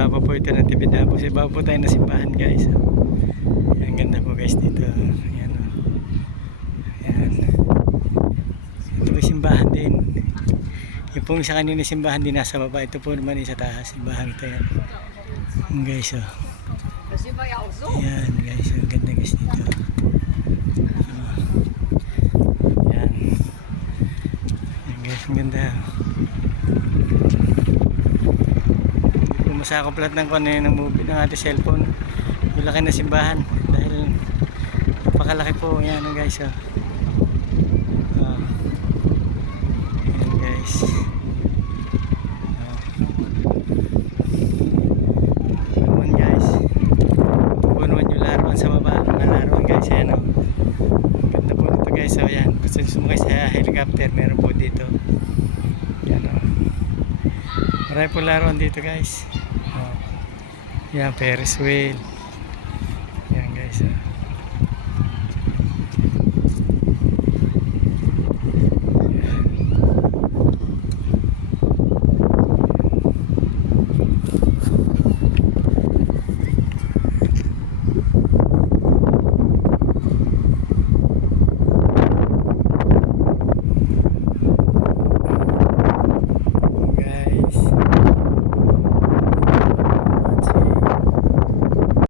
ibabaw po ito ng Tibidabo. Sa ibabaw po tayo na simbahan guys. Ang ganda po guys dito. Ayan o. Ayan. Ito po simbahan din. Yung pong isa kanina simbahan din nasa baba. Ito po naman isa taas. Simbahan ito yan. Ayan guys o. Ayan guys. Ang ganda guys dito. Ayan. Ayan guys. Ang ganda. Masakop lahat ng kung ano yun ng movie ng ating cellphone. Yung laki na simbahan dahil napakalaki po yan guys. Ayan guys. Punuan guys. Punuan yung laruan sa baba. Mga laruan guys. Ayan o. Ganda po dito guys. So ayan. Gusto nyo sumakay sa helicopter. Meron po dito. Ayan o. Marami po laruan dito guys. Yan, Ferris wheel. Yan guys.